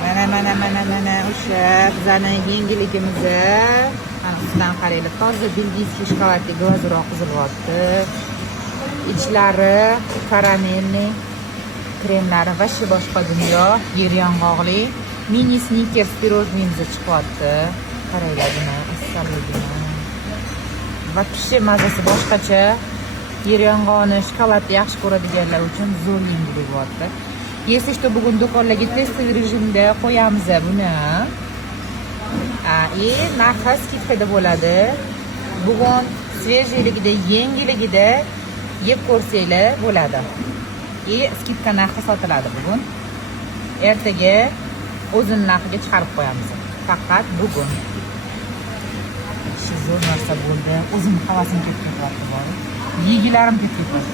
Mana o'sha bizani yangiligimizni mana ustidan qaranglar. Toza belgiyskiy shokoladli glazura qizilyapti. İçlari karamelli kremlari va shu boshqa dunyo. Yer yong'oqli mini snickers pirojnimiz chiqyapti. Qaranglar buni, assalligini. Va pishi mazasi boshqacha. Yer yong'oqni shokoladni yaxshi ko'radiganlar uchun zo'r yengil bo'lyapti. Если что, bugun do'konlarga testoviy rejimda qo'yamiz buni. Narxi skidkada bo'ladi. Bugun svejiyligida, yengilligida yeb ko'rsanglar bo'ladi. Skidka narxi sotiladi bugun. Ertaga o'zini narxiga chiqarib qo'yamiz. Faqat bugun. Shu zo'r narsa bo'ldi. O'zim havasim kelib ketyapti. Yegilarim ketib ketdi.